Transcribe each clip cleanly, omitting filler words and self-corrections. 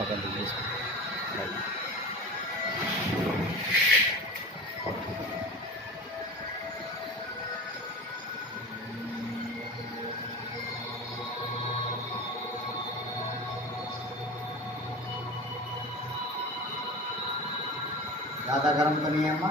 पकड़ लीजिए इसको। ज़्यादा गर्म तो नहीं है अम्मा?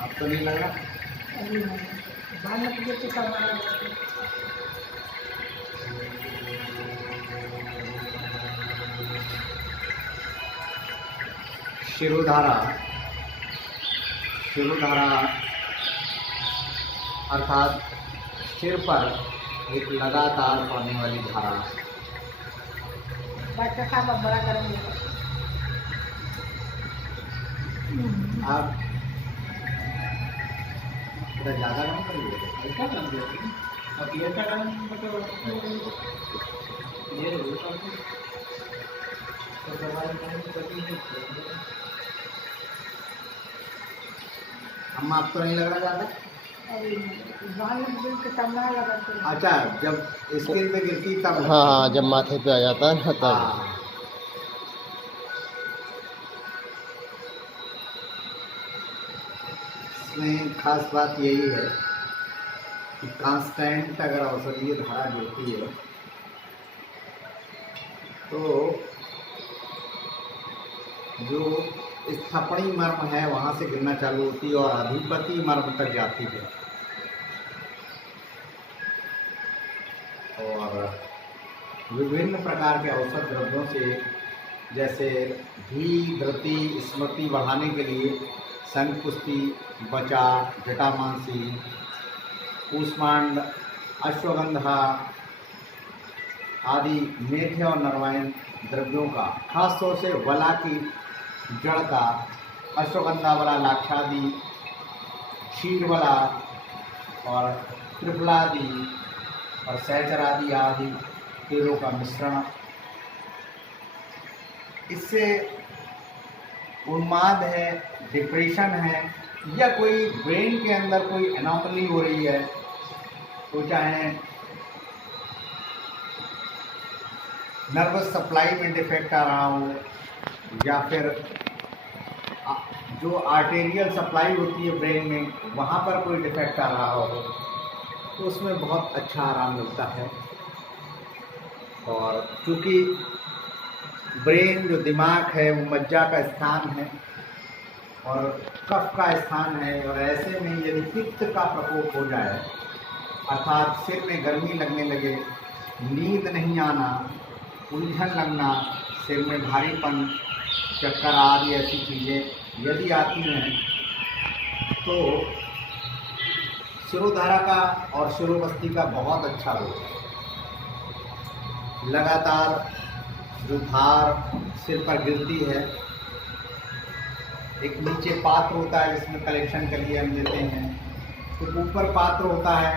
अब तो नहीं लग रहा? शिरोधारा, शिरोधारा अर्थात सिर पर एक लगातार पड़ने वाली धारा। बड़ा करेंगे आप थोड़ा ज़्यादा गर्म करिए, हल्का कर दिया। अब ये का गर्म हम आपको नहीं लग रहा ज़्यादा? अच्छा, जब स्किन पे गिरती तब? हाँ हाँ, जब माथे पे आ जाता है ना तब। हाँ। इसमें खास बात यही है कि कांस्टेंट अगर औषधीय धारा गिरती है तो जो स्थपणी मर्म है वहाँ से गिरना चालू होती है और अधिपति मर्म तक जाती है। और विभिन्न प्रकार के औषध द्रव्यों से, जैसे घी, धृति, स्मृति बढ़ाने के लिए शंखपुष्टि, बचा, जटामांसी, कूष्मांड, अश्वगंधा आदि मेथे और नरवाइन द्रव्यों का, खासतौर से वला की जड़ का, अश्वगंधा वाला, लाक्षादि, क्षीर वाला और त्रिफलादि और सहचरादि आदि तेलों का मिश्रण। इससे उन्माद है, डिप्रेशन है या कोई ब्रेन के अंदर कोई एनोमली हो रही है, तो चाहे नर्वस सप्लाई में डिफेक्ट आ रहा हो या फिर जो आर्टेरियल सप्लाई होती है ब्रेन में वहाँ पर कोई डिफेक्ट आ रहा हो, तो उसमें बहुत अच्छा आराम मिलता है। और चूँकि ब्रेन जो दिमाग है वो मज्जा का स्थान है और कफ का स्थान है, और ऐसे में यदि पित्त का प्रकोप हो जाए, अर्थात सिर में गर्मी लगने लगे, नींद नहीं आना, उलझन लगना, सिर में भारीपन, चक्कर आदि ऐसी चीज़ें यदि आती हैं तो शिरोधारा का और शिरोबस्ती का बहुत अच्छा रोग है। लगातार जो धार सिर पर गिरती है, एक नीचे पात्र होता है जिसमें कलेक्शन के लिए हम देते हैं, तो ऊपर पात्र होता है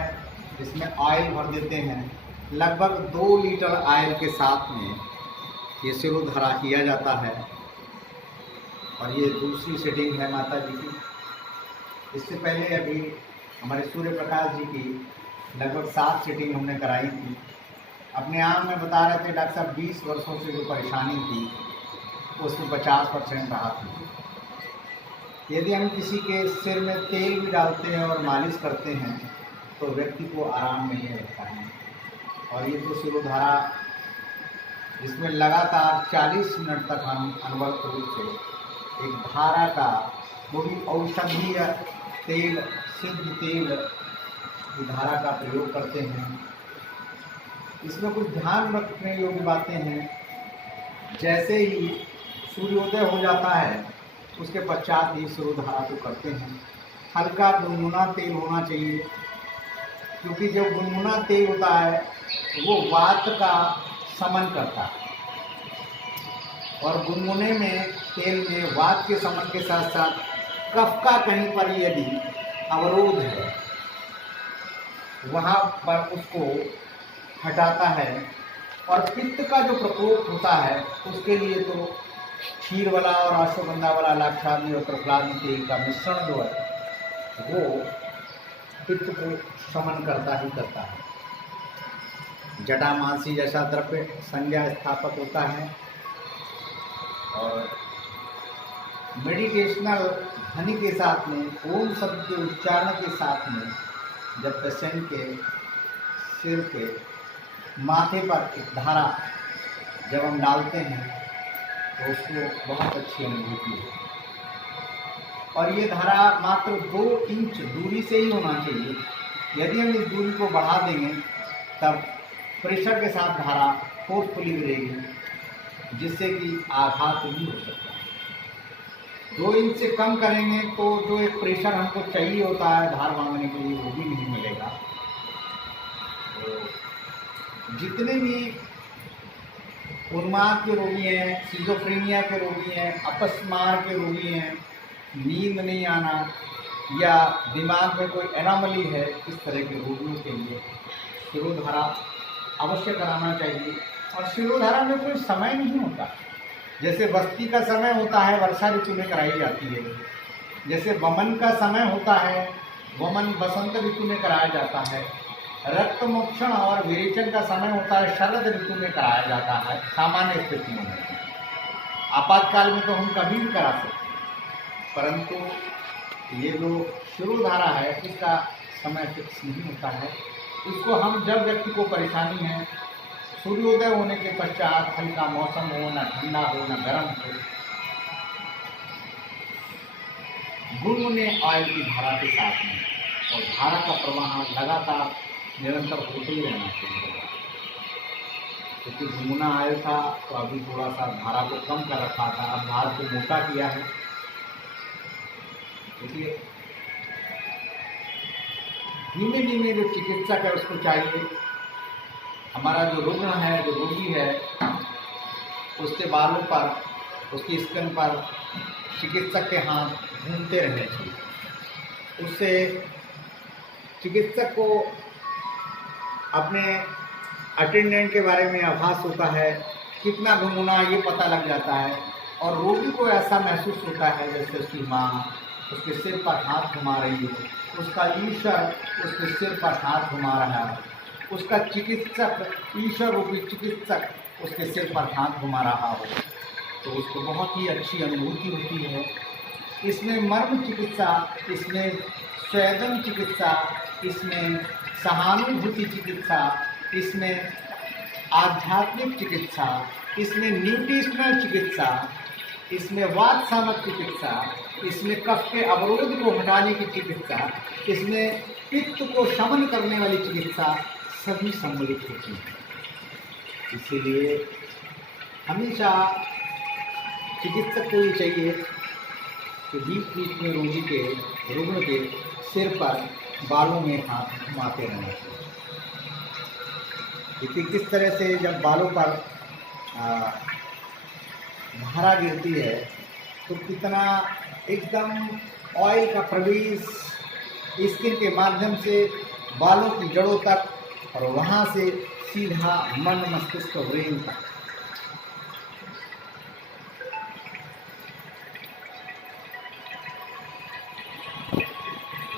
जिसमें ऑयल भर देते हैं। लगभग 2 लीटर ऑयल के साथ में ये शिरोधारा किया जाता है। और ये दूसरी सेटिंग है माता जी की। इससे पहले अभी हमारे सूर्य प्रकाश जी की लगभग 7 सेटिंग हमने कराई थी। अपने आप में बता रहे थे डॉक्टर साहब 20 वर्षों से जो परेशानी थी उसमें 50% राहत थी। यदि हम किसी के सिर में तेल भी डालते हैं और मालिश करते हैं तो व्यक्ति को आराम नहीं रहता है। और ये तो शिरोधारा जिसमें लगातार 40 मिनट तक हम अनवरत रूप से एक धारा का, वो भी औषधीय तेल, सिद्ध तेल की धारा का प्रयोग करते हैं। इसमें कुछ ध्यान रखने योग्य बातें हैं। जैसे ही सूर्योदय हो जाता है उसके पश्चात ही शिरोधारा को करते हैं। हल्का गुनगुना तेल होना चाहिए, क्योंकि जो गुनगुना तेल होता है वो वात का शमन करता है, और गुनगुने में तेल में वात के शमन के साथ साथ कफ का कहीं पर यदि अवरोध है वहाँ पर उसको हटाता है। और पित्त का जो प्रकोप होता है उसके लिए तो क्षीर वाला और अश्वगंधा वाला लाक्षाग्नि और प्रहलादनी तेल का मिश्रण जो है वो पित्त को शमन करता ही करता है। जटामांसी जैसा द्रव्य संज्ञा स्थापक होता है, और मेडिटेशनल ध्वनि के साथ में ओम शब्द के उच्चारण के साथ में जब पेशेंट के सिर पे माथे पर एक धारा जब हम डालते हैं तो उसको बहुत अच्छी अनुभूति है। और ये धारा मात्र 2 इंच दूरी से ही होना चाहिए। यदि हम इस दूरी को बढ़ा देंगे तब प्रेशर के साथ धारा फोर्सफुली मिलेगी, जिससे कि आघात नहीं हो सकता। 2 इंच से कम करेंगे तो जो एक प्रेशर हमको चाहिए होता है धार मांगने के लिए वो भी नहीं मिलेगा। तो जितने भी उन्माद के रोगी हैं, सिजोफ्रेनिया के रोगी हैं, अपस्मार के रोगी हैं, नींद नहीं आना या दिमाग में कोई एनोमली है, इस तरह के रोगियों के लिए शिरोधारा अवश्य कराना चाहिए। और शिरोधारा में कोई समय नहीं होता। जैसे बस्ती का समय होता है वर्षा ऋतु में कराई जाती है, जैसे वमन का समय होता है वमन बसंत ऋतु में कराया जाता है, रक्त मोक्षण और विरेचन का समय होता है शरद ऋतु में कराया जाता है सामान्य स्थितियों में। आपातकाल में तो हम कभी भी करा सकते, परंतु ये जो शिरोधारा है इसका समय फिक्स नहीं होता है। इसको हम जब व्यक्ति को परेशानी है, सूर्योदय होने के पश्चात हल्का मौसम हो, ना ठंडा हो ना गर्म हो, गुनगुने ऑयल की धारा के साथ में, और धारा का प्रवाह लगातार निरंतर होते ही रहना चाहिए। क्योंकि गुनगुना ऑयल था तो अभी थोड़ा सा धारा को कम कर रखा था, अब धार को मोटा किया है। देखिए धीमे धीमे जो चिकित्सक है उसको चाहिए, हमारा जो रुग्ण है, जो रोगी है, उसके बालों पर, उसकी स्किन पर चिकित्सक के हाथ घूमते रहने चाहिए। उससे चिकित्सक को अपने अटेंडेंट के बारे में आभास होता है, कितना गुनगुना ये पता लग जाता है, और रोगी को ऐसा महसूस होता है जैसे उसकी माँ उसके सिर पर हाथ घुमा रही हो, उसका ईश्वर उसके सिर पर हाथ घुमा रहा है, उसका चिकित्सक, ईश्वर रूपी चिकित्सक उसके सिर पर हाथ घुमा रहा हो, तो उसको बहुत ही अच्छी अनुभूति होती है। इसमें मर्म चिकित्सा, इसमें स्वेदन चिकित्सा, इसमें सहानुभूति चिकित्सा, इसमें आध्यात्मिक चिकित्सा, इसमें न्यूट्रिशनल चिकित्सा, इसमें वात सामक चिकित्सा, इसमें कफ के अवरोध को हटाने की चिकित्सा, इसमें पित्त को शमन करने वाली चिकित्सा सभी सम्मिलित होती है। इसीलिए हमेशा चिकित्सक को ये चाहिए कि बीच बीच में रोगी के, रुग्ण के सिर पर बालों में हाथ घुमाते रहना चाहिए। क्योंकि किस तरह से जब बालों पर धारा गिरती है तो कितना एकदम ऑयल का प्रवेश स्किन के माध्यम से बालों की जड़ों तक, और वहाँ से सीधा मन, मस्तिष्क, ब्रेन तक।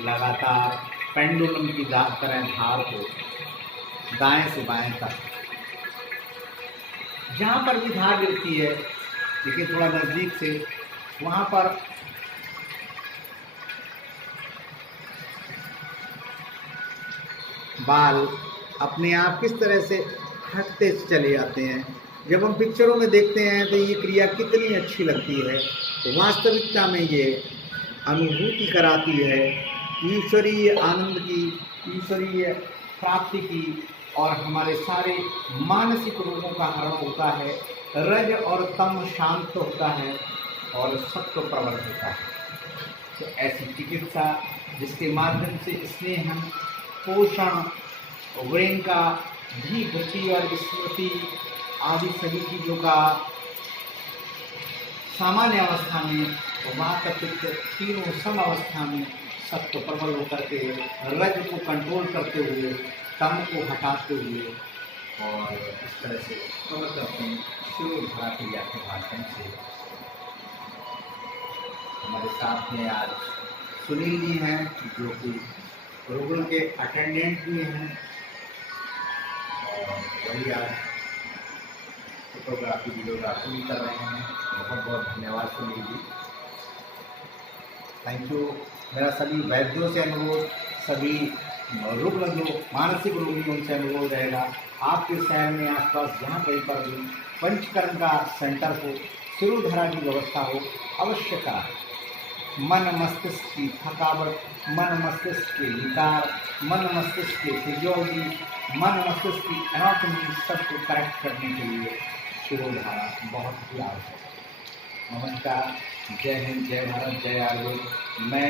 लगातार पेंडुलम की तरह धार को दाएं से बाएं तक, जहाँ पर भी धार गिरती है, देखिए थोड़ा नज़दीक से, वहाँ पर बाल अपने आप किस तरह से हटते चले जाते हैं। जब हम पिक्चरों में देखते हैं तो ये क्रिया कितनी अच्छी लगती है, तो वास्तविकता में ये अनुभूति कराती है ईश्वरीय आनंद की, ईश्वरीय प्राप्ति की, और हमारे सारे मानसिक रोगों का हरण होता है, रज और तम शांत होता है और सत्व प्रबल होता है। तो ऐसी चिकित्सा जिसके माध्यम से स्नेह, पोषण, ब्रेन का भी वृद्धि और स्मृति आदि सभी चीज़ों का सामान्य अवस्था में और वात पित्त तीनों सम अवस्था में सत्व प्रबल होकर के रज को कंट्रोल करते हुए तम को हटाते हुए और इस तरह से कवर करते हैं शिरोधारा क्रिया के माध्यम से। हमारे साथ में आज सुनील जी हैं जो कि गुरुकुल के अटेंडेंट भी हैं और वही आज फोटोग्राफी वीडियोग्राफी भी कर रहे हैं। बहुत बहुत धन्यवाद सुनील जी, थैंक यू। मेरा सभी वैद्यों से अनुरोध, सभी रुग्ण जो मानसिक रोगी उनसे अनुरोध रहेगा, आपके शहर में आसपास जहाँ कहीं पर भी पंचकर्म का सेंटर हो, शिरोधारा की व्यवस्था हो, अवश्य का मन मस्तिष्क की थकावट, मन मस्तिष्क के विकार, मन मस्तिष्क की फिजियोलॉजी, मन मस्तिष्क की एनाटॉमी सबको करेक्ट करने के लिए शिरोधारा बहुत ही आवश्यक है। नमस्कार, जय हिंद, जय भारत, जय आयुर्वेद। मैं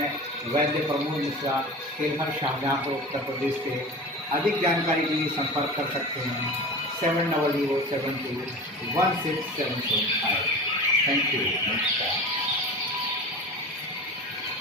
वैद्य प्रमोद मिश्रा, केलहर, शाहजहाँपुर, उत्तर प्रदेश से। अधिक जानकारी के लिए संपर्क कर सकते हैं 7007216775। थैंक यू, नमस्कार।